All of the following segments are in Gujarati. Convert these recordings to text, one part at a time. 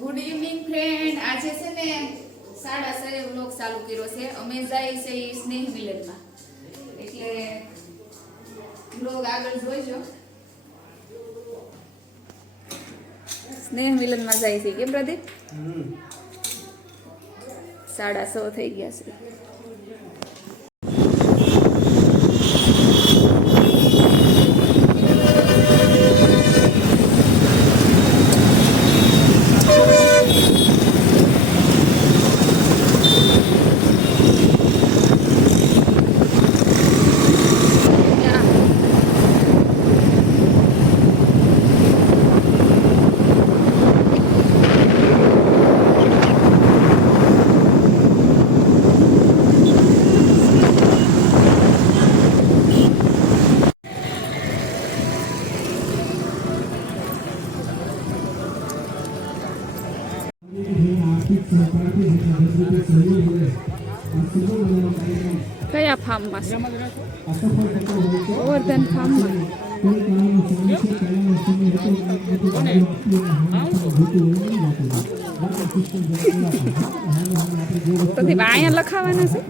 ગુડ ઇવનિંગ ફ્રેન્ડ, આજે છે ને 6:30 વ્લોગ ચાલુ કર્યો છે. અમે જાય છે સ્નેહ મિલનમાં, એટલે વ્લોગ આગળ જોઈજો. સ્નેહ મિલનમાં જાય છે કેમ પ્રદીપ? 6:30 થઈ ગયા છે. કયા ફાર્મમાં છે? ગોવર્ધન ફાર્મમાં. પ્રદીપ અહીંયા લખાવાના છે?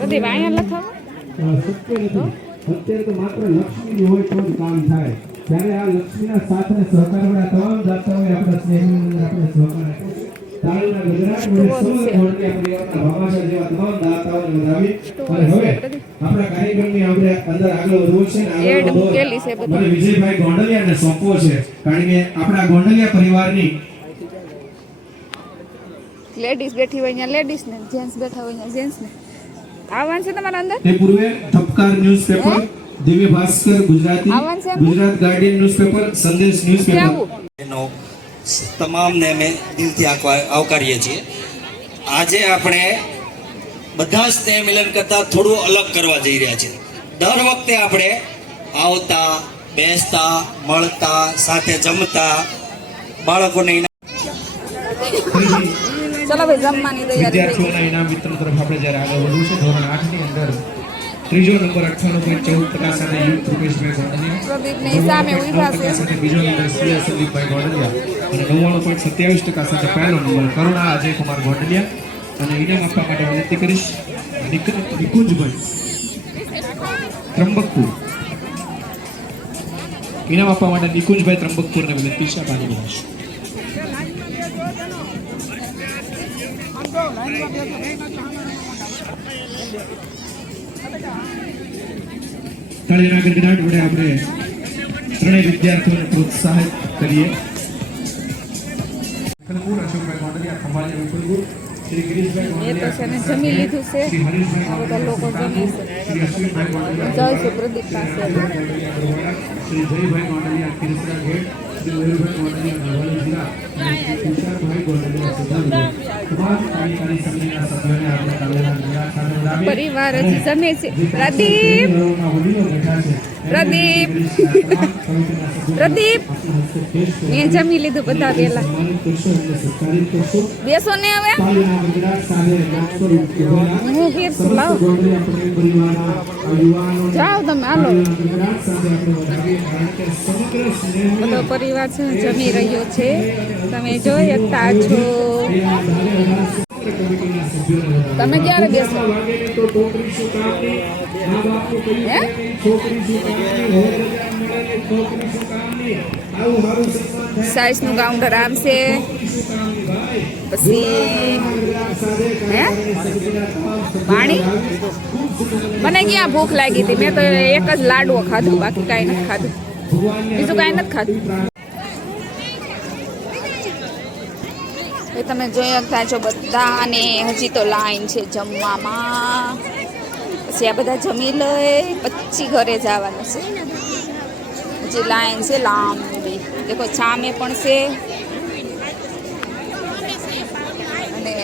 પ્રદીપ અહીંયા લખાવા? અત્યારે તો માત્ર લક્ષ્મી હોય તો જ કામ થાય. ત્યારે આ લક્ષ્મીના સાથને સહકારવાળા તમામ દાતાઓએ આપણા સ્નેહને આપણે સહકાર આપ્યો. તાળીના ગગડાટ વડે સૌને જોડતી પરિવારના ભામાશા જેવા તમામ દાતાઓને વધાવી. અને હવે આપણા કાર્યક્રમની આપણે અંદર આગળ વધવું છે ને આગળ મૂકેલી છે બધું. મને વિજયભાઈ ગોંડલિયાને સોંપવો છે, કારણ કે આપણા ગોંડલિયા પરિવારની લેડીઝ બેઠી હોય અહીંયા લેડીઝ ને, જેન્ટ્સ બેઠા હોય અહીંયા જેન્ટ્સ ને. આવવાનું છે તમારા અંદર? તે પૂર્વે ધબકાર newspaper, Divya Bhaskar Gujarati, Gujarat Guardian newspaper, સંદેશ ન્યૂઝપેપર એનો તમામને અમે દિલથી આવકારીએ છીએ. આજે આપણે બધા સ્નેહ મિલન કરતા થોડું અલગ કરવા જઈ રહ્યા છીએ. દર વખતે આપણે આવતા, બેસતા, મળતા, સાથે જમતા, બાળકોને ચલો ભાઈ જમવાની તૈયારી. વિદ્યાર્થીઓના ઇનામ વિતરણ તરફ આપણે જ્યારે આગળ વધવું છે. ધોરણ 8 ની અંદર ત્રીજો નંબર 98.14% સાથે યુથ રૂપેશભાઈ ગોંડલિયા, પ્રદીપની સામે ઊભા છે. સાથે બીજો નંબર સીઆર સંદીપભાઈ ગોંડલિયા અને 99.27% સાથે પહેલો નંબર કરુણા અજયકુમાર ગોંડલિયા. અને ઇનામ આપવા માટે વિનંતી કરીશ નિકુંજભાઈ ત્રંબકપુર. ઇનામ આપવા માટે નિકુંજભાઈ ત્રંબકપુરને વિનંતી છે. પાણી બનાવશે. તાળીના ગડગડાટ વડે આપણે ત્રણેય વિદ્યાર્થીઓને પ્રોત્સાહિત કરીએ. અશોકભાઈ ગોંડલિયા, ખંભાળિયા વિપુલપુર, શ્રી ગિરીશભાઈ એ તો છે ને જમી લીધું છે. આ બધા લોકો જમે છે. જઈશું પ્રદીપ પાસે. શ્રી જયભાઈ ગોંડલિયા, કિરસરા ગેટ, શ્રી મયુરભાઈ ગોંડલિયા, નરવાલી જિલ્લા, તુષારભાઈ ગોંડલિયા, સુધારગઢ. તમામ કાર્યકારી સમિતિના સભ્યોને આપણે તાળીના ગડગડાટ સાથે વધાવીએ. પરિવાર હજી જમે છે. પ્રદીપ પ્રદીપ પ્રદીપ મેં જમી લીધું બધા પેલા. બેસો ને હવે હું ફેરશું. લાવો જાઓ તમે, હાલો. બધો પરિવાર છે જમી રહ્યો છે, તમે જોઈ શકતા છો. તમે ક્યારે બેસો? સાઈઝ નું કાઉન્ટર આમ છે. પછી પાણી મને ક્યાં ભૂખ લાગી હતી? મેં તો એક જ લાડવો ખાધો, બાકી કાંઈ નથી ખાધું, બીજું કાંઈ નથી ખાધું. એ તમે જોઈ શકતા છો બધા. અને હજી તો લાઈન છે જમવામાં. પછી આ બધા જમી લઈ પછી ઘરે જવાનું છે. હજી લાઈન છે લાંબી. દેખો સામે પણ છે. અને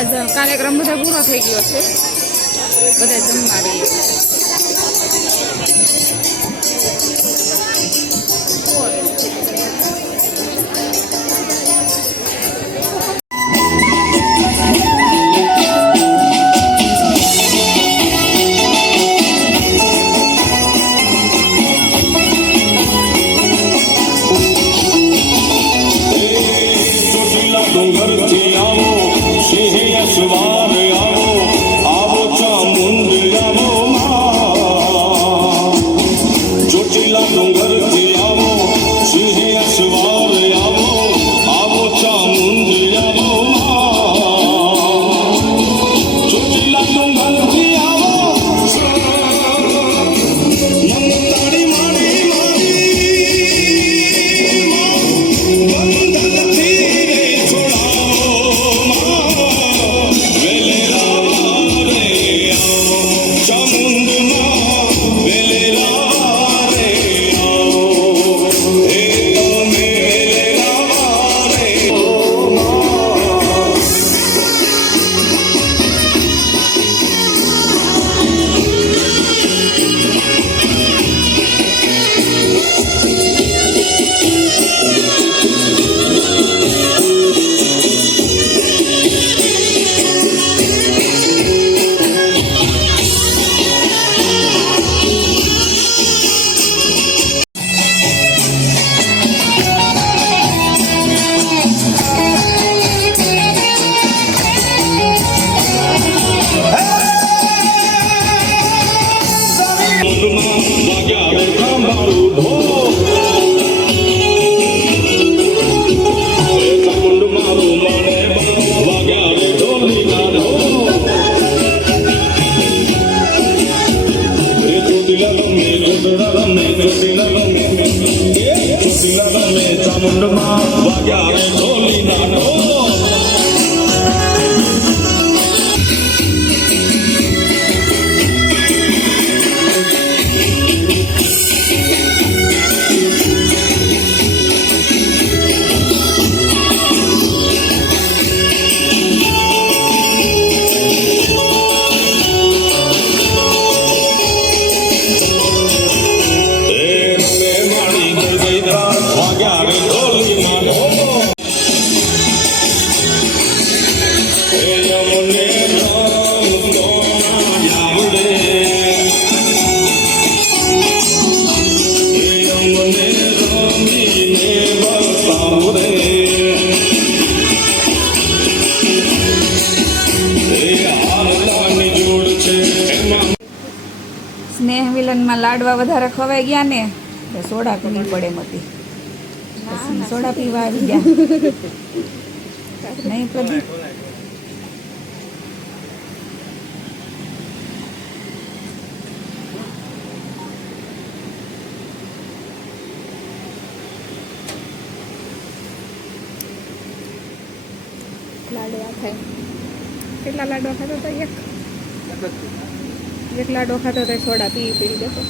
બધા કાર્યક્રમ બધા પૂરો થઈ ગયો છે, બધા જમવા રહીએ. ડુંગરથી આવો સિંહ યશવાર આવો આવો ચામુંડ આવો માં ચોટીલા ડુંગરથી આવો સિંહ યશવાર આવો આવો ચામુંડ આવો માં ચોટીલા ડુંગરથી આવો મમતાડી મારી મારી બંધનથી ચામુંડમાં વાગ્યા રે ઢોલી ના ઢોલ સ્નેહ મિલનમાં લાડવા વધારે ખવાઈ ગયા ને તો સોડા પીવી પડે મતી, પછી સોડા પીવા આવી ગયા નહીં પ્રદીપ? લાડવા ખાય. કેટલા લાડવા ખાતો હતો? એક લાડવો ખાતો તો સોડા પી દેતો.